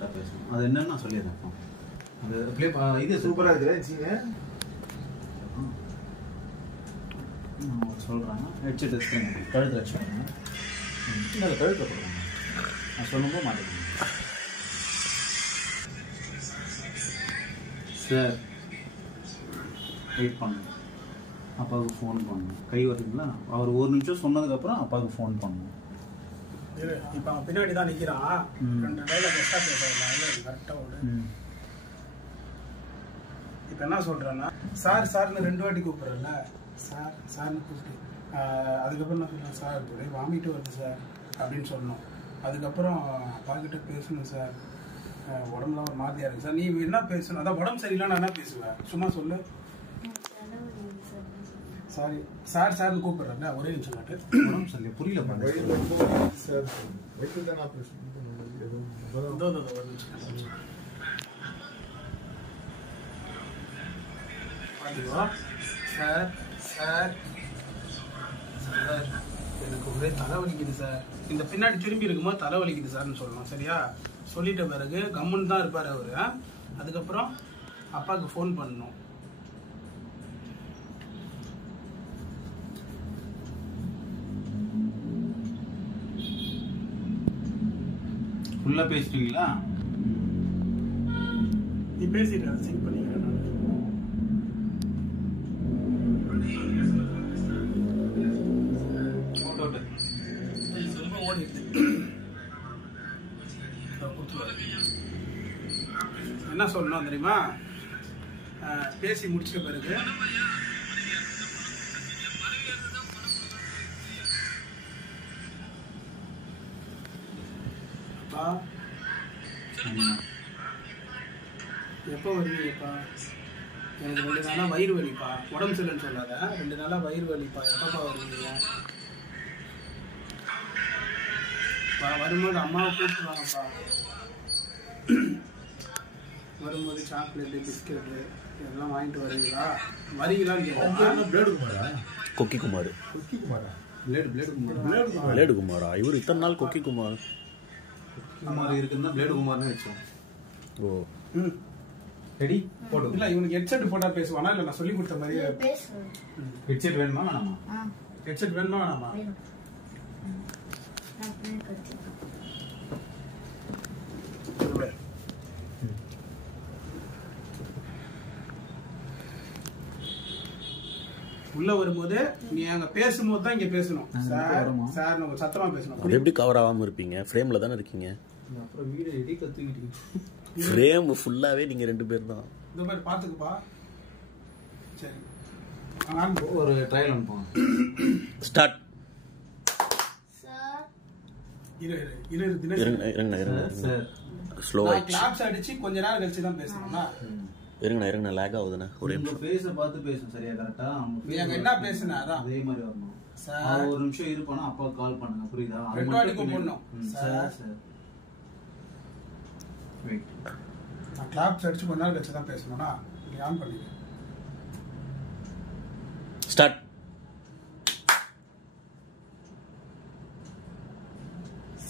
கரெக்டாக பேசணும். அது என்னன்னு நான் சொல்லிடுறேன். அது ப்ளே இது சூப்பராக இருக்குல்ல. நான் சொல்கிறேன். ஹெட்செட் வச்சுருங்க, கழுத்தில் வச்சுக்கோங்க. இல்லை அதை கழுத்தில் போடுறாங்க. நான் சொல்லும்போது மாட்டேங்க. சார் வெயிட் பண்ணுங்க, அப்பாவுக்கு ஃபோன் பண்ணணும். கை வருதுங்களா? அவர் ஒரு நிமிஷம் சொன்னதுக்கப்புறம் அப்பாவுக்கு ஃபோன் பண்ணணும். இப்போ அவன் பின்னாடி தான் நிற்கிறான். 2 டைலாக் எக்ஸ்ட்ரா பேசுறாங்க. கரெக்டாக ஓடு. இப்போ என்ன சொல்கிறேன்னா, சார் சார்னு 2 வாட்டி கூப்பிட்றேன்ல, சார் சார்னு கூப்பிட்டு அதுக்கப்புறம் நான் சொல்கிறேன், சார் ஒரே வாமிட்டு வருது சார் அப்படின்னு சொல்லணும். அதுக்கப்புறம் அப்பாக்கிட்ட பேசணும் சார், உடம்புலாம் ஒரு மாதிரியா இருக்கு சார். நீ என்ன பேசணும்? அதான் உடம்பு சரியில்லை, நான் என்ன பேசுவேன்? சும்மா சொல்லு. சாரி சார் சார்னு கூப்பிடுறேன்ல, ஒரே நிமிஷம் காட்டு. உடம்பு சரியில்லை, புரியல பாருங்க. சார் சார் சார் எனக்கு ஒரே தலைவலிக்குது சார். இந்த பின்னாடி திரும்பி இருக்கும்போது தலைவலிக்குது சார்னு சொல்லணும். சரியா? சொல்லிட்ட பிறகு கம்முன்னு தான் இருப்பார் அவர். அதுக்கப்புறம் அப்பாவுக்கு ஃபோன் பண்ணணும். ஃபுல்லாக பேசிட்டீங்களா? நீ பேசிட்டு சிங்க் பண்ணிக்கிறேன். என்ன சொல்லணும் தெரியுமா? பேசி முடிச்சிட்ட பிறகு அப்பா எப்போ வருவீங்கப்பா? எனக்கு 2 நாளாக வயிறு வலிப்பா. உடம்பு சரியில்லைன்னு சொல்லாத, 2 நாளாக வயிறு வலிப்பா. எப்பப்பா வருவீங்க? வரும்போது அம்மாவை கூப்பிட்டு வாங்கப்பா. வரும்போது சாக்லேட்டு பிஸ்கெட்டு இதெல்லாம் வாங்கிட்டு வரீங்களா? வரீங்களான்னு கேட்குறேன். கொக்கி குமார். பிளேடு குமாரா? இவர் இத்தனை நாள் கொக்கி குமார் இருக்குன்னா பிளேடு குமார்னு வச்சோம். ஓ ரெடி போட்டு. இல்லை, இவனுக்கு ஹெட்செட் போட்டால் பேசுவானா? இல்லை நான் சொல்லி கொடுத்த மாதிரியே. ஹெட்செட் வேணுமா வேணாமா? ஹெட்செட் வேணுமா வேணாமா? உள்ள வரும்போது நீ அங்க பேசும்போது தான் இங்க பேசணும். சார் சார் நம்ம சத்தமா பேசணும். அது எப்படி கவர் ஆகாம இருப்பீங்க? ஃப்ரேம்ல தானே இருக்கீங்க. அப்புறம் வீடியோ எடி கத்துக்கிட்டீங்க. ஃப்ரேம் ஃபுல்லாவே நீங்க 2 பேர் தான். இந்த மாதிரி பாத்துக்குப்பா. சரி, ஒரு ட்ரையல் அனுப்புங்க. ஸ்டார்ட். சார் இரு தினேஷ் இருங்க சார் ஸ்லோவா கிளாப்ஸ் அடிச்சு கொஞ்ச நேரம் கழிச்சு தான் பேசணும்னா. இருங்க லாக் ஆகுதுண்ணா. ஒரே உங்க ஃபேஸ பார்த்து பேசணும். சரியா? கரெக்ட்டா? நீ அங்க என்ன பேசுன அதான் அதே மாதிரி வரணும். சார் ஒரு நிமிஷம் இருப்பானா அப்பா கால் பண்ணுங்க. புரியுதா? 2 வாட்டி கூப்பிடணும். Sir sir wait. நான் கிளாப்ஸ் அடிச்சு கொஞ்ச நேரம் கழிச்சு தான் பேசணும்னா நீ ஆன் பண்ணிடு. ஸ்டார்ட்.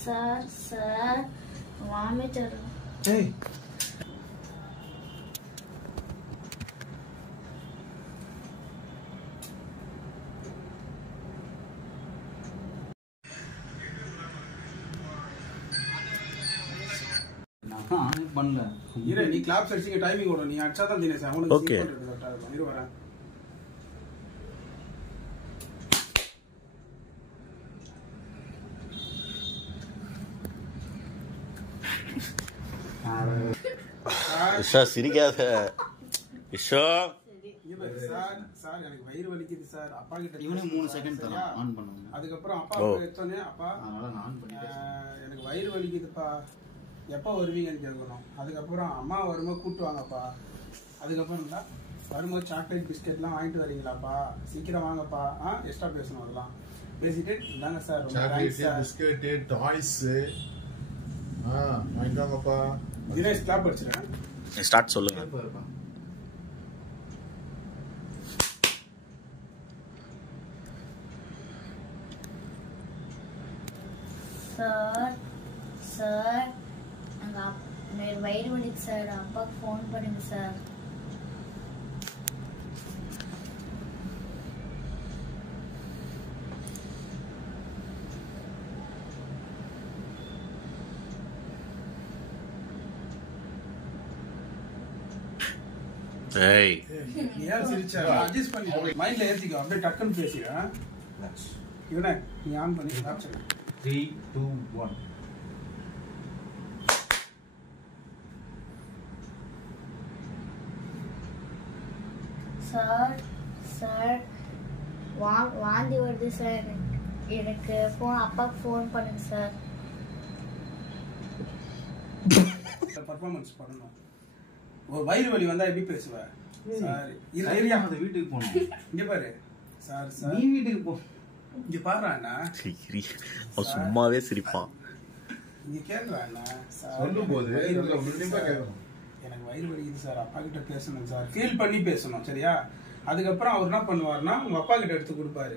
சார் சார் வாமிட்டர். ஏய் நான் பண்ணல. இரு, நீ கிளாப்ஸ் அடிச்சிங்க டைமிங் ஓடும். நீ அடிச்சா தான் தினேஷ் அவனுக்கு Okay. சீக்கிரம் கரெக்டா இருக்கும். இரு வரேன். இஷா சிரிக்காத. இஷா சார் சார் எனக்கு வயிறு வலிக்குது சார். அப்பா கிட்ட இவனே 3 செகண்ட் தரான் ஆன் பண்ணுங்க. அதுக்கப்புறம் அப்பா எடுத்தோனே அப்பா அதனால நான் ஆன் பண்ணிட்டேன். எனக்கு வயிறு வலிக்குதுப்பா, எப்போ வருவீங்கன்னு கேட்கணும். அதுக்கப்புறம் அம்மா வரும்போது கூப்பிட்டு வாங்கப்பா. அதுக்கப்புறம் இல்லை வரும்போது சாக்லேட் பிஸ்கெட்லாம் வாங்கிட்டு வரீங்களாப்பா, சீக்கிரம் வாங்கப்பா. எக்ஸ்ட்ரா பேசணும். அதெல்லாம் பேசிட்டு இந்தாங்க சார், பிஸ்கெட்டு டாய்ஸு வாங்கிட்டு வாங்கப்பா. தினேஷ் கிளாப் அடிச்சிருக்கேன். ஸ்டார்ட் சொல்லுங்க. சார் சார் எனக்கு வயிறு வலிக்கு சார், அப்பாவுக்கு ஃபோன் பண்ணுங்க சார். ஏய் நீ ஏன் சிரிச்சா? அட்ஜஸ்ட் பண்ணி மைண்ட்ல ஏத்திக்கோ, அப்படியே டக்குன்னு பேசிடுறேன். இவனே நீ ஆன் பண்ணி காமிச்சு. 3, 2, 1. சார் சார் வாந்தி வருது சார், எனக்கு அப்பாவுக்கு ஃபோன் பண்ணுங்க சார். பர்ஃபார்மன்ஸ் பண்ணணும். ஒரு வயிறு வலி வந்தா எப்படி பேசுவ? சார் சரியா அந்த வீட்டுக்கு போகணும். இங்க பாரு சார், சார் நீ வீட்டுக்கு போ. இங்க பாருண்ணா, சிரி அவன் சும்மாவே சிரிப்பான். இங்க கேக்குறாண்ணா சார், சொல்லும் போது நல்லா உன்னிப்பா கேட்கணும். எனக்கு வயிறு வலிக்குது சார், அப்பா கிட்ட பேசணும் சார், ஃபீல் பண்ணி பேசணும் சரியா? அதுக்கப்புறம் அவர் என்ன பண்ணுவாருன்னா உங்க அப்பா கிட்ட எடுத்து கொடுப்பாரு.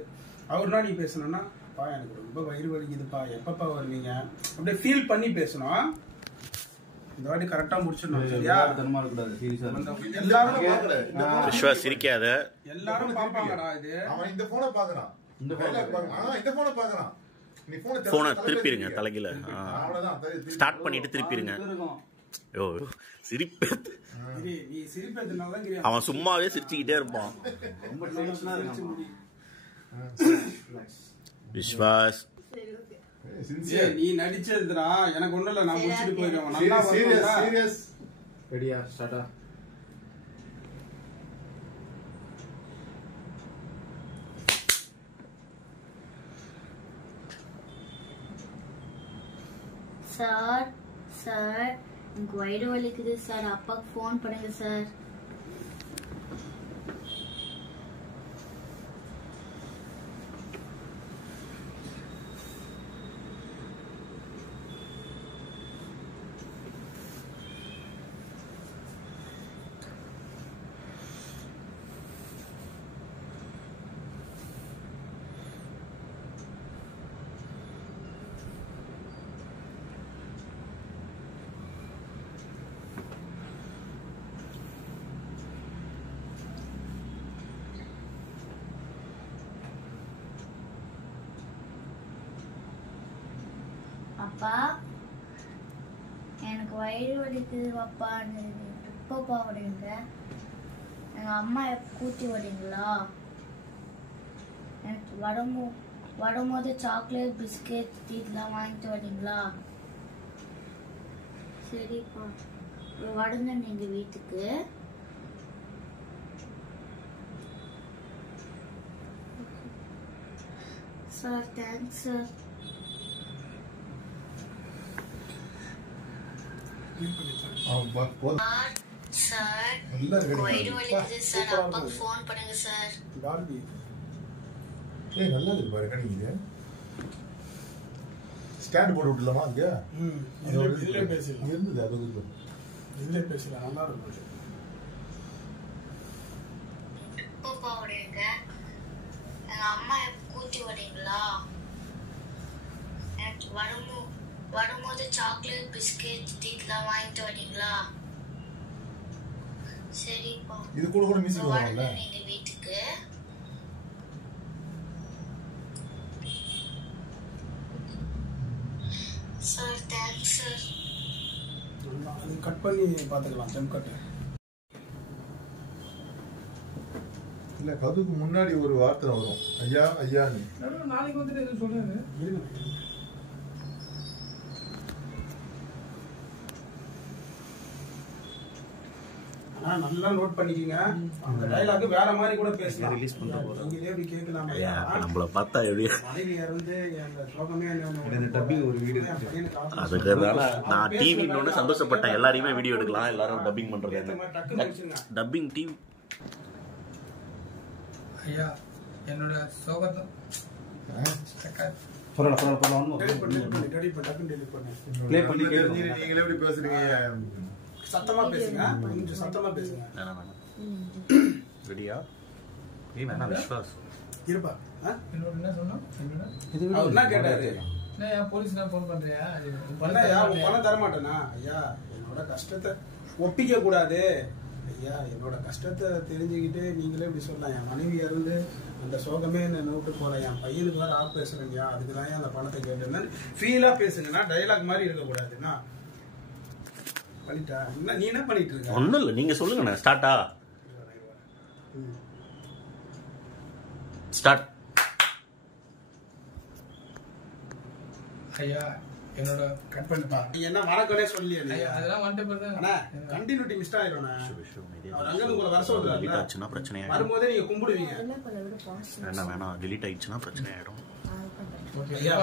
அவர்னா நீ பேசணும்னா, அப்பா எனக்கு ரொம்ப வயிறு வலிக்குதுப்பா, எப்பப்பா வருவீங்க, அப்படியே ஃபீல் பண்ணி பேசணும். இந்த வாட்டி கரெக்டா முடிச்சிடணும் சரியா? தனமா இருக்கக்கூடாது, சீரியஸா எல்லாரும் விஸ்வா சிரிக்காத. எல்லாரும் பாப்பாங்கடா இது. அவன் இந்த போனை பாக்குறான், இந்த போனை பாக்குறான். நீ போனை திருப்பிடுங்க தலைகீழ. அவ்வளவுதான். ஸ்டார்ட் பண்ணிட்டு திருப்பிடுங்க. ஐயோ சிரிப்பு. நீ சிரிப்பதுனால தான் அவன் சும்மாவே சிரிச்சுக்கிட்டே இருப்பான். ரொம்ப டென்ஷனா இருக்கு. விஸ்வாஸ் நீ நடிச்சதுடா, எனக்கு ஒண்ணும் இல்ல, நான் முடிச்சிட்டு போயிடுவேன். நல்லா சீரியஸ் வரணும். சீரியஸ். ரெடியா? ஸ்டார்ட்டா? சார் சார் எனக்கு வயிறு வலிக்குது சார், அப்பாவுக்கு ஃபோன் பண்ணுங்க சார். அப்பா எனக்கு வயிறு வலிக்குது அப்பா, எப்பப்பா வரீங்க? எங்க அம்மா கூட்டி வரீங்களா? எனக்கு வரும்போது சாக்லேட் பிஸ்கெட் இதெல்லாம் வாங்கிட்டு வரீங்களா? சரிப்பா, வருங்க நீங்க வீட்டுக்கு. Sir thanks sir. சார் வயிறு வலிக்குது சார், அப்பாக்கு ஃபோன் பண்ணுங்க சார். நல்லா இருக்கு பாரு கணிக்குது. ஸ்டாண்ட் போட்டு விட்டுலாமா? அங்க இதுல பேசலாம், இருந்தது அது இதுல பேசலாம், நல்லா இருக்கும். எப்பப்பா வரீங்க? எங்க அம்மா கூட்டி வரீங்களா? எனக்கு வரும்போது சாக்லேட் பிஸ்கெட் இதெல்லாம் வாங்கிட்டு வரீங்களா? சரிப்பா, இது கூட கூட மியூசிக் வருங்க வரும்ல. நீங்க வீட்டுக்கு. Sir thanks sir. அது கட் பண்ணி பாத்துக்கலாம், ஜம்ப் கட். இல்ல கதுக்கு முன்னாடி ஒரு வார்த்தை வரும், ஐயா ஐயா. நீ நாளைக்கு வந்துட்டு எதுவும் சொல்றாரு. ஆனா நல்லா நோட் பண்ணிக்கீங்க, அந்த டயலாக் வேற மாதிரி கூட பேசலாம். ரிலீஸ் பண்றோம். நீங்களே இப்படி கேட்கலாம். நம்மள பார்த்தா எப்படி மனைவி இருந்து அந்த சோகமே இந்த டப்பிங் ஒரு வீடியோ அதுக்குறதால நான் டிவி இன்னொன்னு சந்தோஷப்பட்டேன். எல்லாரையுமே வீடியோ எடுக்கலாம், எல்லாரும் டப்பிங் பண்றது. Dubbing TV. ஐயா என்னோட சோகத்தை ப்ளே பண்ணி நீங்களே எப்படி பேசுறீங்க? சத்தமா பேசுங்க, கொஞ்சம் சத்தமா பேசுங்க. ரெடியா? ஏய் வேணா விஸ்வாஸ் இருப்பா. இன்னொரு என்ன சொன்னா? அவர் என்ன கேட்டாரு? என்ன போலீஸ் ஃபோன் பண்றியா? ஐயா உன் பணம் தரமாட்டேனா? ஐயா என்னோட கஷ்டத்தை ஒப்பிக்க கூடாது ஐயா. என்னோட கஷ்டத்தை தெரிஞ்சுக்கிட்டு நீங்களே இப்படி சொல்லலாம். என் மனைவி இருந்து அந்த சோகமே என்ன விட்டு போல. என் பையனுக்கு வேற பேசுறேங்கய்யா, அதுக்கு தான் அந்த பணத்தை கேட்டேன். ஃபீலா பேசுங்கன்னா டைலாக் மாதிரி இருக்கக்கூடாதுன்னா பண்ணிட்டா. என்ன நீ என்ன பண்ணிட்டு இருக்க? ஒன்றும் இல்லை, நீங்கள் சொல்லுங்கண்ணே. ஸ்டார்ட்டா? ஸ்டார்ட். ஐயா என்னோட கட் பண்ணுப்பா. நீ என்ன வணக்கனே சொல்லி ஐயா அதெல்லாம் வந்துட்டு அண்ணா கண்டினியூட்டி மிஸ் ஆயிடும்ண்ணா. அவர் அங்க உங்களை வர சொல்றாரு. delete ஆச்சுன்னா பிரச்சனை ஆயிடும். வரும்போதே நீங்க கும்பிடுவீங்க. என்ன பண்ண விட பாஸ் வேணாம் delete ஆயிடுச்சுன்னா பிரச்சனை ஆயிடும். பண்றேன். ஓகே ஐயா